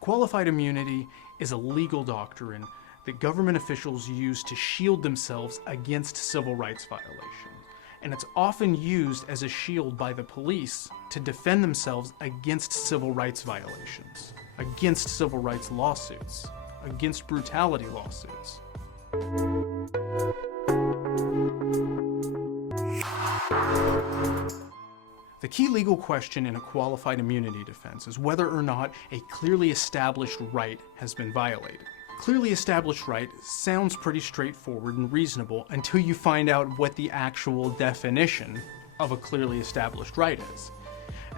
Qualified immunity is a legal doctrine that government officials use to shield themselves against civil rights violations. And it's often used as a shield by the police to defend themselves against civil rights violations, against civil rights lawsuits, against brutality lawsuits. The key legal question in a qualified immunity defense is whether or not a clearly established right has been violated. Clearly established right sounds pretty straightforward and reasonable until you find out what the actual definition of a clearly established right is.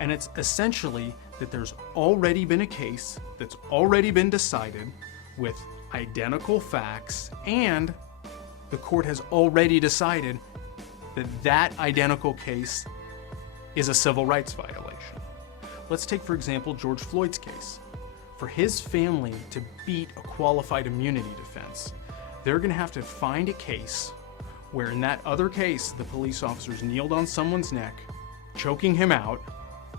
And it's essentially that there's already been a case that's already been decided with identical facts, and the court has already decided that that identical case is a civil rights violation. Let's take, for example, George Floyd's case. For his family to beat a qualified immunity defense, they're going to have to find a case where in that other case, the police officers kneeled on someone's neck, choking him out,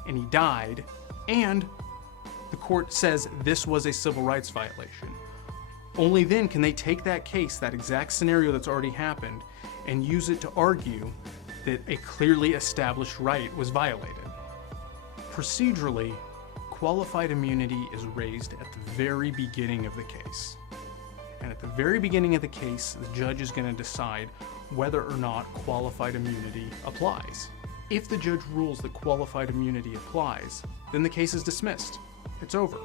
and he died, and the court says this was a civil rights violation. Only then can they take that case, that exact scenario that's already happened, and use it to argue that a clearly established right was violated. Procedurally, qualified immunity is raised at the very beginning of the case. And at the very beginning of the case, the judge is going to decide whether or not qualified immunity applies. If the judge rules that qualified immunity applies, then the case is dismissed. It's over,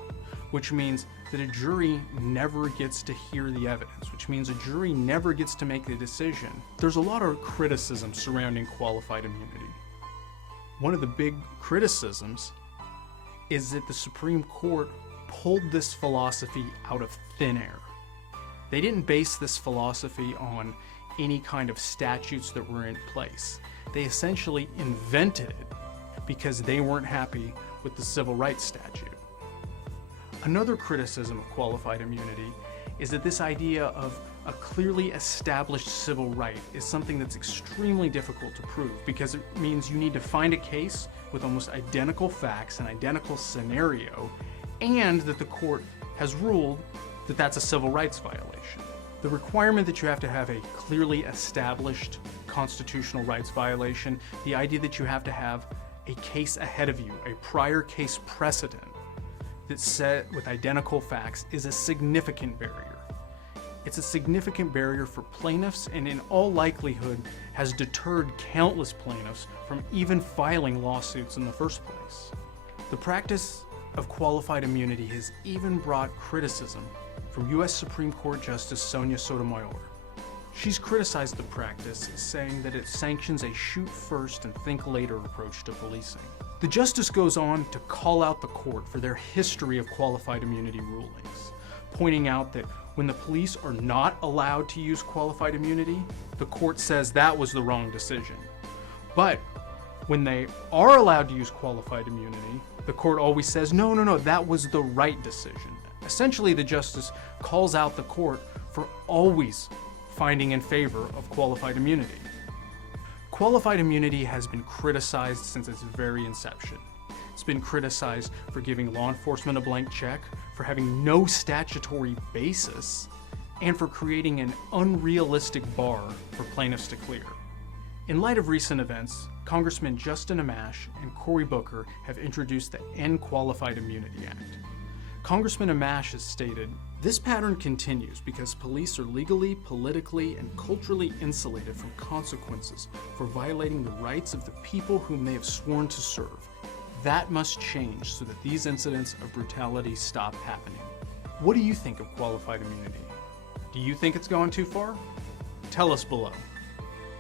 which means that a jury never gets to hear the evidence, which means a jury never gets to make the decision. There's a lot of criticism surrounding qualified immunity. One of the big criticisms is that the Supreme Court pulled this philosophy out of thin air. They didn't base this philosophy on any kind of statutes that were in place. They essentially invented it because they weren't happy with the civil rights statute. Another criticism of qualified immunity is that this idea of a clearly established civil right is something that's extremely difficult to prove, because it means you need to find a case with almost identical facts and identical scenario, and that the court has ruled that that's a civil rights violation. The requirement that you have to have a clearly established constitutional rights violation, the idea that you have to have a case ahead of you, a prior case precedent that's set with identical facts, is a significant barrier. It's a significant barrier for plaintiffs, and in all likelihood has deterred countless plaintiffs from even filing lawsuits in the first place. The practice of qualified immunity has even brought criticism from U.S. Supreme Court Justice Sonia Sotomayor. She's criticized the practice, saying that it sanctions a shoot first and think later approach to policing. The justice goes on to call out the court for their history of qualified immunity rulings, pointing out that when the police are not allowed to use qualified immunity, the court says that was the wrong decision. But when they are allowed to use qualified immunity, the court always says, no, that was the right decision. Essentially, the justice calls out the court for always finding in favor of qualified immunity. Qualified immunity has been criticized since its very inception. It's been criticized for giving law enforcement a blank check, for having no statutory basis, and for creating an unrealistic bar for plaintiffs to clear. In light of recent events, Congressman Justin Amash and Cory Booker have introduced the End Qualified Immunity Act. Congressman Amash has stated, "This pattern continues because police are legally, politically, and culturally insulated from consequences for violating the rights of the people whom they have sworn to serve. That must change so that these incidents of brutality stop happening." What do you think of qualified immunity? Do you think it's gone too far? Tell us below.